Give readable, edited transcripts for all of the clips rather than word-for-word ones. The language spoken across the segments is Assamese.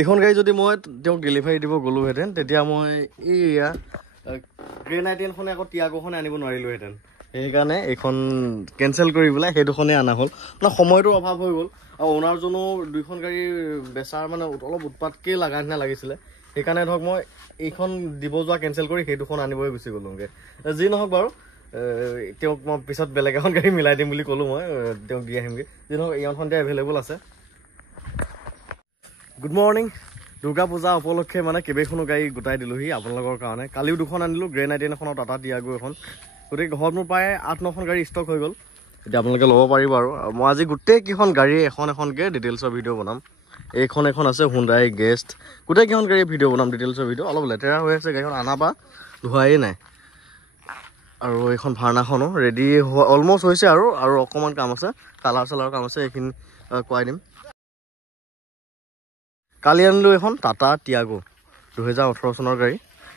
এইখন গাড়ী যদি মই তেওঁক ডেলিভাৰী দিব গ'লোহেঁতেন তেতিয়া মই এইয়া গ্ৰেন আইটেনখনে আকৌ টিয়াগোখনে আনিব নোৱাৰিলোহেঁতেন সেইকাৰণে এইখন কেঞ্চেল কৰি পেলাই সেই দুখনেই অনা হ'ল মানে সময়টোৰ অভাৱ হৈ গ'ল আৰু অ'নাৰজনো দুইখন গাড়ী বেচাৰ মানে অলপ উৎপাতকেই লগা নিচিনা লাগিছিলে সেইকাৰণে ধৰক মই এইখন দিব যোৱা কেঞ্চেল কৰি সেই দুখন আনিবই গুচি গ'লোগৈ যি নহওক বাৰু তেওঁক মই পিছত বেলেগ এখন গাড়ী মিলাই দিম বুলি ক'লোঁ মই তেওঁক দি আহিমগৈ যি নহওক ইয়নখন এতিয়া এভেইলেবল আছে গুড মৰ্ণিং দুৰ্গা পূজা উপলক্ষে মানে কেইবাখনো গাড়ী গোটাই দিলোঁহি আপোনালোকৰ কাৰণে কালিও দুখন আনিলোঁ গ্ৰেন আইটেন এখন আৰু টাটা টিয়াগো এখন গতিকে ঘৰত মোৰ প্ৰায় 8-9খন গাড়ী ষ্টক হৈ গ'ল এতিয়া আপোনালোকে ল'ব পাৰিব আৰু মই আজি গোটেইকেইখন গাড়ী এখন-এখনকৈ ডিটেইলছৰ ভিডিঅ' বনাম এইখন আছে হুণ্ডাই গেষ্ট গোটেইকেইখন গাড়ী ভিডিঅ' বনাম ডিটেইলছৰ ভিডিঅ' অলপ লেতেৰা হৈ আছে গাড়ীখন আনা বা ধোৱাই নাই আৰু এইখন ভাৰ্নাখনো ৰেডি অলমষ্ট হৈছে আৰু অকণমান কাম আছে কালাৰ চালাৰৰ কাম আছে এইখিনি কোৱাই দিম কালি আনিলোঁ এখন টাটা টিয়াগো 2018 চনৰ গাড়ী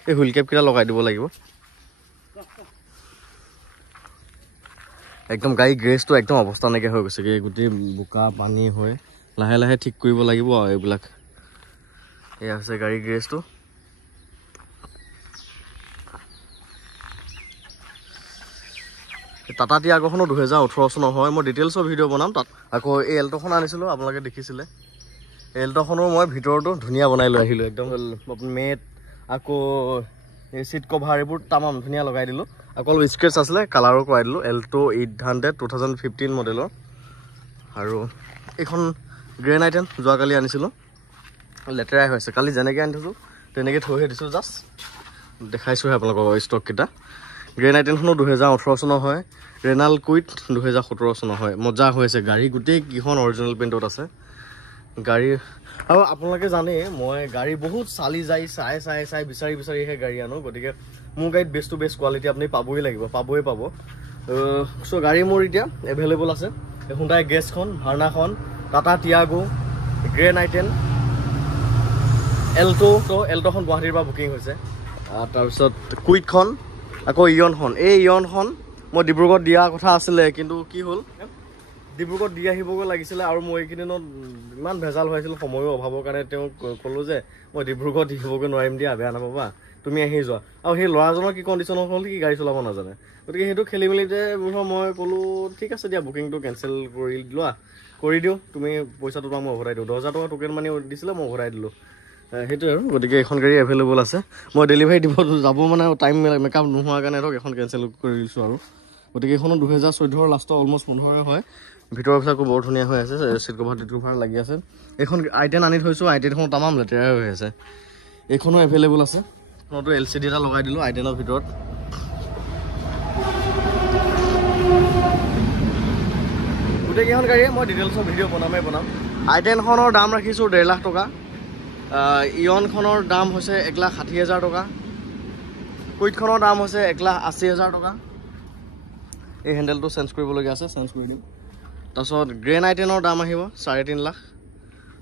এই হুইল কেপকেইটা লগাই দিব লাগিব একদম গাড়ী গ্ৰেছটো একদম অৱস্থা নাইকিয়া হৈ গৈছে গোটেই বোকা পানী হৈ লাহে লাহে ঠিক কৰিব লাগিব আৰু এইবিলাক এয়া আছে গাড়ী গ্ৰেছটো টাটা টিয়াগোখনো 2018 চনৰ হয় মই ডিটেইলছৰ ভিডিঅ' বনাম তাত আকৌ এই এল্ট'খন আনিছিলোঁ আপোনালোকে দেখিছিলে এল্ট'খনৰ মই ভিতৰতো ধুনীয়া বনাই লৈ আহিলোঁ একদম মেট আকৌ এই চিট কভাৰ এইবোৰ তামাম ধুনীয়া লগাই দিলোঁ আকৌ অলপ স্ক্ৰেচ আছিলে কালাৰো কৰাই দিলোঁ এল্টো 800 2015 মডেলৰ আৰু এইখন গ্ৰেন আইটেন যোৱাকালি আনিছিলোঁ লেতেৰাই হৈছে কালি যেনেকৈ আনি থৈছোঁ তেনেকৈ থৈহে দিছোঁ জাষ্ট দেখাইছোঁহে আপোনালোকৰ ষ্টককেইটা গ্ৰেন আইটেনখনো 2018 চনৰ হয় ৰেনাল কুইট 2017 চনৰ হয় মজা হৈছে গাড়ী গোটেইকেইখন অৰিজিনেল পেইণ্টত আছে গাড়ী আৰু আপোনালোকে জানে মই গাড়ী বহুত চালি যাই চাই বিচাৰিহে গাড়ী আনো গতিকে মোৰ গাড়ীত বেষ্ট টু বেষ্ট কোৱালিটি আপুনি পাবই লাগিব পাব চ' গাড়ী মোৰ এতিয়া এভেইলেবল আছে হুণ্ডাই গেছখন ভাৰ্নাখন টাটা টিয়াগো গ্ৰেন আইটেন এল্ট'খন গুৱাহাটীৰ পৰা বুকিং হৈছে তাৰপিছত কুইটখন আকৌ ইয়নখন এই ইয়নখন মই ডিব্ৰুগড়ত দিয়া কথা আছিলে কিন্তু কি হ'ল ডিব্ৰুগড়ত দি আহিবগৈ লাগিছিলে আৰু মই এইকেইদিনত ইমান ভেজাল হৈ আছিল সময়ৰ অভাৱৰ কাৰণে তেওঁক ক'লোঁ যে মই ডিব্ৰুগড়ত দি আহিবগৈ নোৱাৰিম দিয়া বেয়া নাপাবা তুমি আহি যোৱা আৰু সেই ল'ৰাজনৰ কি কণ্ডিশ্যনৰ হ'ল কি গাড়ী চলাব নাজানে গতিকে সেইটো খেলি মেলিতে মই ক'লোঁ ঠিক আছে দিয়া বুকিংটো কেঞ্চেল কৰি দিওঁ তুমি পইচাটো তোমাক মই উভতাই দিওঁ 10,000 টকা টোকেন মানি দিছিলে মই উভতাই দিলোঁ সেইটোৱে আৰু গতিকে এইখন গাড়ী এভেইলেবল আছে মই ডেলিভাৰী দিব যাব মানে টাইম মেকআপ নোহোৱাৰ কাৰণে ধৰক এখন কেঞ্চেল কৰি দিছোঁ আৰু গতিকে এইখনো 2014 লাষ্টৰ অলমষ্ট 15 হয় ভিতৰৰ বিলাকো বৰ ধুনীয়া হৈ আছে চিট কভাৰ টিট কভাৰ লাগি আছে এইখন আইটেন আনি থৈছোঁ আইটেনখন তামাম লেতেৰা হৈ আছে এইখনো এভেইলেবল আছে এইখনতো LCD এটা লগাই দিলোঁ আইটেনৰ ভিতৰত গোটেইকেইখন গাড়ীয়ে মই ডিটেইলছৰ ভিডিঅ' বনাম আইটেনখনৰ দাম ৰাখিছোঁ 1.5 লাখ টকা ইয়নখনৰ দাম হৈছে 1,60,000 টকা কুইটখনৰ দাম হৈছে 1,80,000 টকা এই হেণ্ডেলটো চেঞ্জ কৰিবলগীয়া আছে চেঞ্জ কৰি দিম তাৰপিছত গ্ৰেন আইটেনৰ দাম আহিব 3.5 লাখ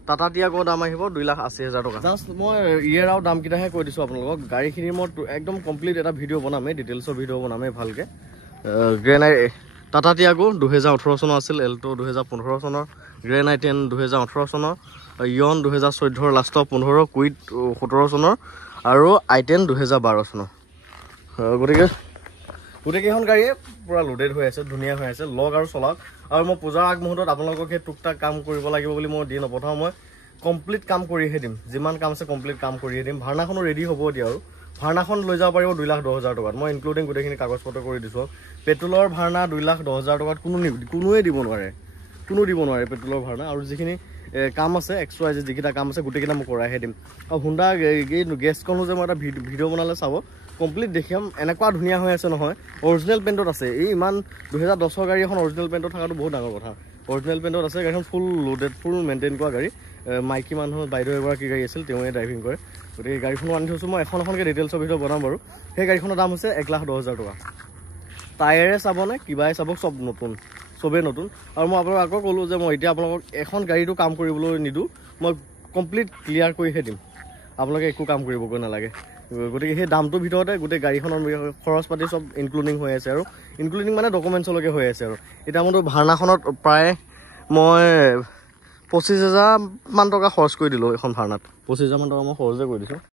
টাটা টিয়াগোৰ দাম আহিব 2,80,000 টকা জাষ্ট মই ইয়েৰ আৰু দামকেইটাহে কৈ দিছোঁ আপোনালোকক গাড়ীখিনিৰ মই একদম কমপ্লিট এটা ভিডিঅ' বনামেই ডিটেইলছৰ ভিডিঅ' বনামেই ভালকৈ টাটা টিয়াগো 2018 চনৰ আছিল এল্টো 2015 চনৰ গ্ৰেন আইটেন 2018 চনৰ ইয়ন 2014 লাষ্টৰ 15 কুইট 17 চনৰ আৰু আইটেন 2012 চনৰ গোটেইকেইখন গাড়ীয়ে পূৰা লোডেড হৈ আছে ধুনীয়া হৈ আছে লগ আৰু চলাওক আৰু মই পূজাৰ আগমুহূৰ্তত আপোনালোকক সেই টুকটাক কাম কৰিব লাগিব বুলি মই দি নপঠাওঁ মই কমপ্লিট কাম কৰিহে দিম যিমান কাম আছে কমপ্লিট কাম কৰিহে দিম ভাৰ্নাখনো ৰেডি হ'ব দিয়া আৰু ভাৰ্নাখন লৈ যাব পাৰিব 2,10,000 টকাত মই ইনক্লুডিং গোটেইখিনি কাগজ পত্ৰ কৰি দিছোঁ পেট্ৰলৰ ভাৰ্না 2,10,000 টকাত কোনোৱে দিব নোৱাৰে পেট্ৰলৰ ভাৰ্না আৰু যিখিনি কাম আছে এক্সট্ৰা যিকেইটা কাম আছে গোটেইকেইটা মই কৰাইহে দিম আৰু হুণ্ডা গেছখনো যে মই এটা ভিডিঅ' বনালে চাব কমপ্লিট দেখিম এনেকুৱা ধুনীয়া হৈ আছে নহয় অৰিজিনেল পেইণ্টত আছে এই ইমান 2010 গাড়ী এখন অৰিজিনেল পেইণ্টত থকাটো বহুত ডাঙৰ কথা অৰিজিনেল পেইণ্টত আছে গাড়ীখন ফুল লোডেড ফুল মেইনটেইন কৰা গাড়ী মাইকী মানুহ বাইদেউ এগৰাকী গাড়ী আছিল তেওঁৱে ড্ৰাইভিং কৰে গতিকে গাড়ীখনো আনি থৈছোঁ মই এখনকৈ ডিটেইলছৰ ভিডিঅ' বনাম বাৰু সেই গাড়ীখনৰ দাম হৈছে 1,10,000 টকা টায়াৰে চাবনে কিবাই চাব চব নতুন চবেই নতুন আৰু মই আপোনালোকক আকৌ ক'লোঁ যে মই এতিয়া আপোনালোকক এখন গাড়ীটো কাম কৰিবলৈ নিদিওঁ মই কমপ্লিট ক্লিয়াৰ কৰিহে দিম আপোনালোকে একো কাম কৰিবগৈ নালাগে গতিকে সেই দামটোৰ ভিতৰতে গোটেই গাড়ীখনৰ খৰচ পাতি চব ইনক্লুডিং হৈ আছে আৰু ইনক্লুডিং মানে ডকুমেণ্টছলৈকে হৈ আছে আৰু এতিয়া মোৰতো ভাৰ্নাখনত প্ৰায় মই 25,000 মান টকা খৰচ কৰি দিলোঁ এখন ভাওনাত 25,000 মান টকা মই খৰচে কৰি দিছোঁ